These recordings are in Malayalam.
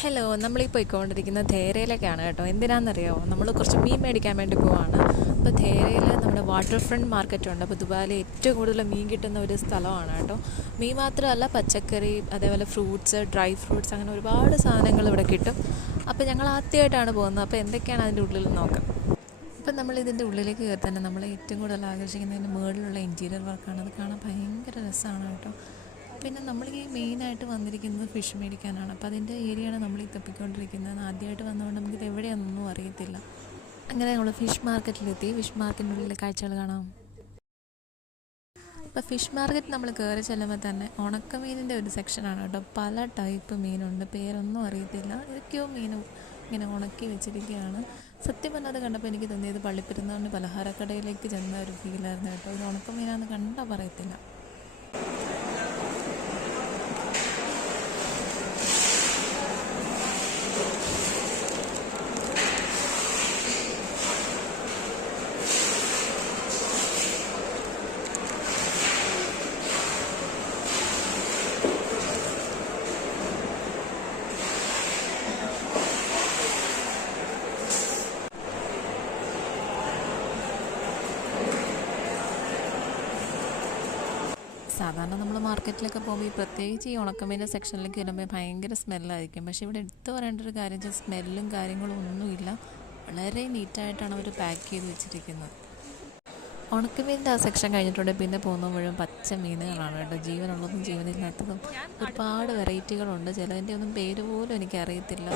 ഹലോ, നമ്മളീ പോയിക്കൊണ്ടിരിക്കുന്നത് ധേരയിലേക്കാണ് കേട്ടോ. എന്തിനാണെന്നറിയാമോ? നമ്മൾ കുറച്ച് മീൻ മേടിക്കാൻ വേണ്ടി പോവാണ്. അപ്പോൾ ധേരയിൽ നമ്മുടെ വാട്ടർ ഫ്രണ്ട് മാർക്കറ്റുണ്ട്. അപ്പോൾ ദുബായിലെ ഏറ്റവും കൂടുതൽ മീൻ കിട്ടുന്ന ഒരു സ്ഥലമാണ് കേട്ടോ. മീൻ മാത്രമല്ല, പച്ചക്കറി, അതേപോലെ ഫ്രൂട്ട്സ്, ഡ്രൈ ഫ്രൂട്ട്സ്, അങ്ങനെ ഒരുപാട് സാധനങ്ങൾ ഇവിടെ കിട്ടും. അപ്പോൾ ഞങ്ങൾ ആദ്യമായിട്ടാണ് പോകുന്നത്. അപ്പോൾ എന്തൊക്കെയാണ് അതിൻ്റെ ഉള്ളിൽ നോക്കാം. ഇപ്പം നമ്മൾ ഇതിൻ്റെ ഉള്ളിലേക്ക് കയറി തന്നെ നമ്മളെ ഏറ്റവും കൂടുതൽ ആകർഷിക്കുന്നതിൻ്റെ മുകളിലുള്ള ഇൻറ്റീരിയർ വർക്കാണ്. അത് കാണാൻ ഭയങ്കര രസമാണ് കേട്ടോ. പിന്നെ നമ്മൾ ഈ മെയിനായിട്ട് വന്നിരിക്കുന്നത് ഫിഷ് മേടിക്കാനാണ്. അപ്പോൾ അതിൻ്റെ ഏരിയയാണ് നമ്മൾ ഈ തപ്പിക്കൊണ്ടിരിക്കുന്നത്. ആദ്യമായിട്ട് വന്നതുകൊണ്ട് നമുക്കിത് എവിടെയാണെന്നൊന്നും അറിയത്തില്ല. അങ്ങനെ നമ്മൾ ഫിഷ് മാർക്കറ്റിലെത്തി. ഫിഷ് മാർക്കറ്റിനുള്ളിലെ കാഴ്ചകൾ കാണാം. അപ്പോൾ ഫിഷ് മാർക്കറ്റ് നമ്മൾ കയറി ചെല്ലുമ്പോൾ തന്നെ ഉണക്കമീനിൻ്റെ ഒരു സെക്ഷനാണ് കേട്ടോ. പല ടൈപ്പ് മീനുണ്ട്, പേരൊന്നും അറിയത്തില്ല. ഏതൊക്കെയോ മീനും ഇങ്ങനെ ഉണക്കി വെച്ചിരിക്കുകയാണ്. സത്യം പറഞ്ഞാൽ അത് കണ്ടപ്പോൾ എനിക്ക് തോന്നിയത് പള്ളിപ്പെരുന്നാളിന് പലഹാരക്കടയിലേക്ക് ചെന്ന ഒരു ഫീലായിരുന്നു കേട്ടോ. ഇത് ഉണക്കമീനാണെന്ന് കണ്ടാൽ പറയത്തില്ല. സാധാരണ നമ്മൾ മാർക്കറ്റിലൊക്കെ പോകുമ്പോൾ പ്രത്യേകിച്ച് ഈ ഉണക്കമീൻ്റെ സെക്ഷനിലേക്ക് വരുമ്പോൾ ഭയങ്കര സ്മെല്ലായിരിക്കും. പക്ഷേ ഇവിടെ എടുത്തു പറയേണ്ട ഒരു കാര്യം വെച്ചാൽ സ്മെല്ലും കാര്യങ്ങളും ഒന്നുമില്ല. വളരെ നീറ്റായിട്ടാണ് അവർ പാക്ക് ചെയ്ത് വെച്ചിരിക്കുന്നത്. ഉണക്കമീനിൻ്റെ ആ സെക്ഷൻ കഴിഞ്ഞിട്ടുണ്ടെങ്കിൽ പിന്നെ പോകുന്ന മുഴുവൻ പച്ച മീനുകളാണ് കേട്ടോ. ജീവനുള്ളതും ജീവനില്ലാത്തതും ഒരുപാട് വെറൈറ്റികളുണ്ട്. ചിലതിൻ്റെ ഒന്നും പേര് പോലും എനിക്കറിയത്തില്ല.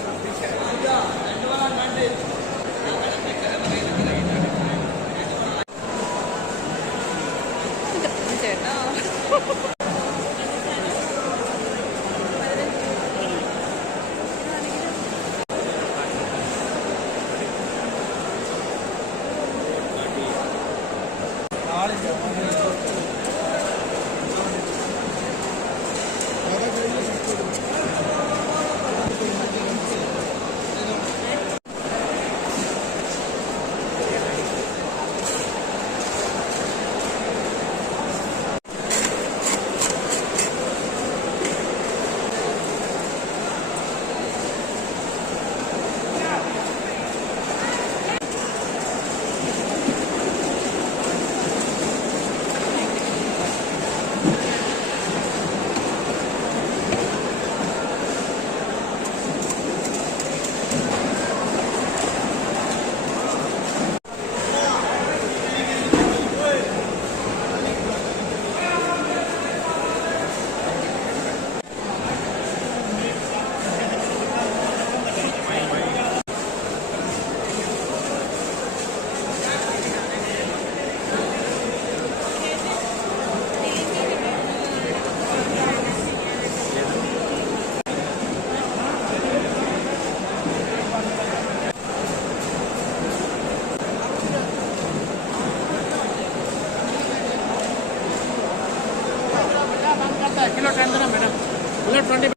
किलो 10 देना मैडम, बुलेट 20।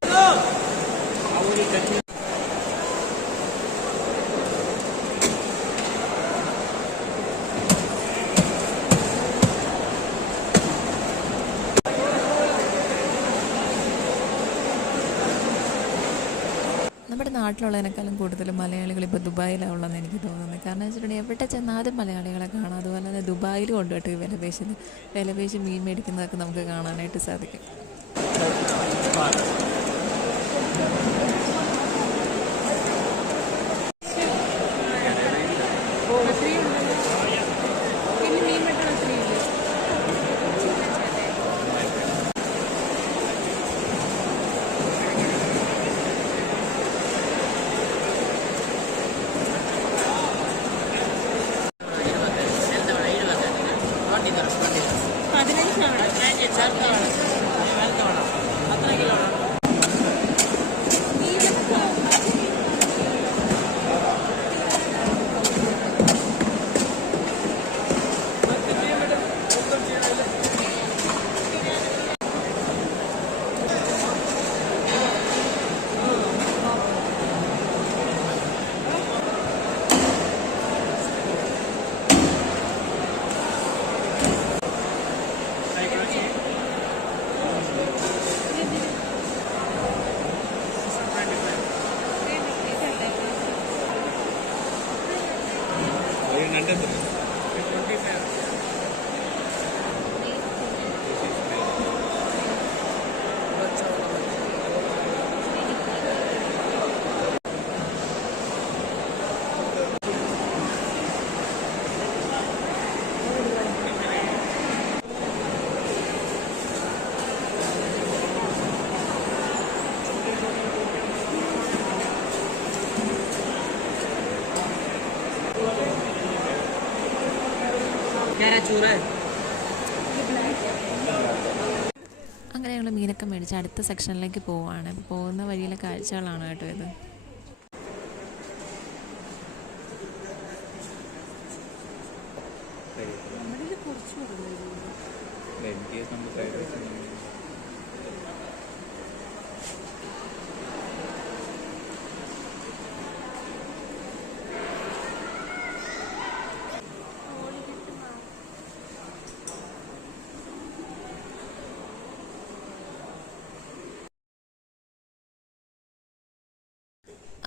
നമ്മുടെ നാട്ടിലുള്ളതിനേക്കാളും കൂടുതൽ മലയാളികൾ ഇപ്പോൾ ദുബായിലാണ് ഉള്ളതെന്ന് എനിക്ക് തോന്നുന്നത്. കാരണം വെച്ചിട്ടുണ്ടെങ്കിൽ എവിടെ ചെന്നാലും മലയാളികളെ കാണാം. അതുപോലെ തന്നെ ദുബായിലും ഉണ്ട് കേട്ടോ ഈ വിലപേശി മീൻ മേടിക്കുന്നതൊക്കെ നമുക്ക് കാണാനായിട്ട് സാധിക്കും. അങ്ങനെ ഞങ്ങൾ മീനൊക്കെ മേടിച്ച് അടുത്ത സെക്ഷനിലേക്ക് പോവുകയാണ്. പോകുന്ന വഴിയിലെ കാഴ്ചകളാണ് കേട്ടോ ഇത്.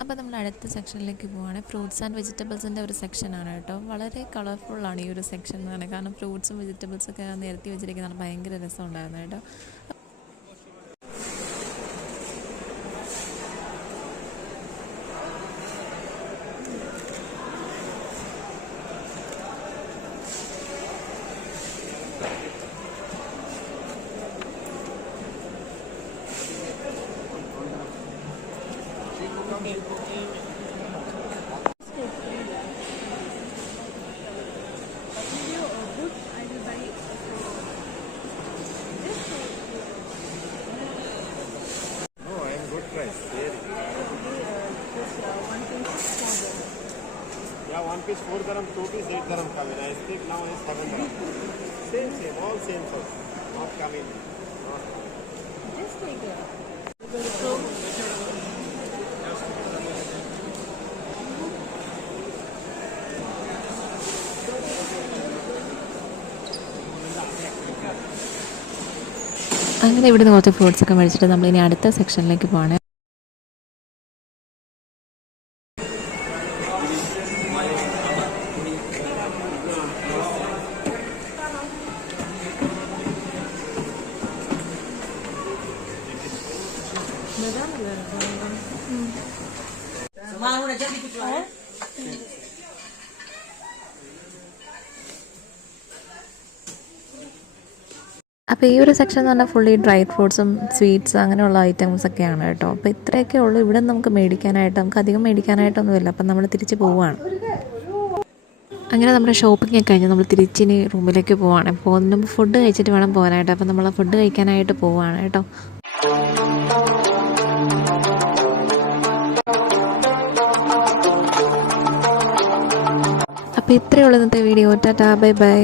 അപ്പോൾ നമ്മൾ അടുത്ത സെക്ഷനിലേക്ക് പോവുകയാണ്. ഫ്രൂട്ട്സ് ആൻഡ് വെജിറ്റബിൾസിൻ്റെ ഒരു സെക്ഷനാണ് കേട്ടോ. വളരെ കളർഫുള്ളാണ് ഈ ഒരു സെക്ഷൻ എന്ന് പറയുന്നത്. കാരണം ഫ്രൂട്ട്സും വെജിറ്റബിൾസൊക്കെ നിരത്തി വെച്ചിരിക്കുന്നതാണ്. ഭയങ്കര രസമുണ്ടായിരുന്നു കേട്ടോ. Yeah, one piece 4 dirham, 2 piece 8 dirham come in. I think now is 7 dirham. Same, all same size. Not coming. Just take it. അങ്ങനെ ഇവിടുന്ന് കുറച്ച് ഫ്രൂട്ട്സൊക്കെ മേടിച്ചിട്ട് നമ്മളിനി അടുത്ത സെക്ഷനിലേക്ക് പോവാണ്. അപ്പോൾ ഈ ഒരു സെക്ഷൻ എന്ന് പറഞ്ഞാൽ ഫുള്ളി ഡ്രൈ ഫ്രൂട്ട്സും സ്വീറ്റ്സ് അങ്ങനെയുള്ള ഐറ്റംസൊക്കെയാണ് കേട്ടോ. അപ്പോൾ ഇത്രയൊക്കെ ഉള്ളൂ ഇവിടെ നമുക്ക് മേടിക്കാനായിട്ട്. നമുക്ക് അധികം മേടിക്കാനായിട്ടൊന്നുമില്ല. അപ്പം നമ്മൾ തിരിച്ച് പോവുകയാണ്. അങ്ങനെ നമ്മുടെ ഷോപ്പിംഗ് ഒക്കെ കഴിഞ്ഞ് നമ്മൾ തിരിച്ചിനി റൂമിലേക്ക് പോവുകയാണ്. പോകുന്നതിന് മുമ്പ് ഫുഡ് കഴിച്ചിട്ട് വേണം പോകാനായിട്ട്. അപ്പോൾ നമ്മൾ ഫുഡ് കഴിക്കാനായിട്ട് പോവുകയാണ് കേട്ടോ. അപ്പോൾ ഇത്രയേ ഉള്ളൂ ഇന്നത്തെ വീഡിയോ. Tata, bye bye.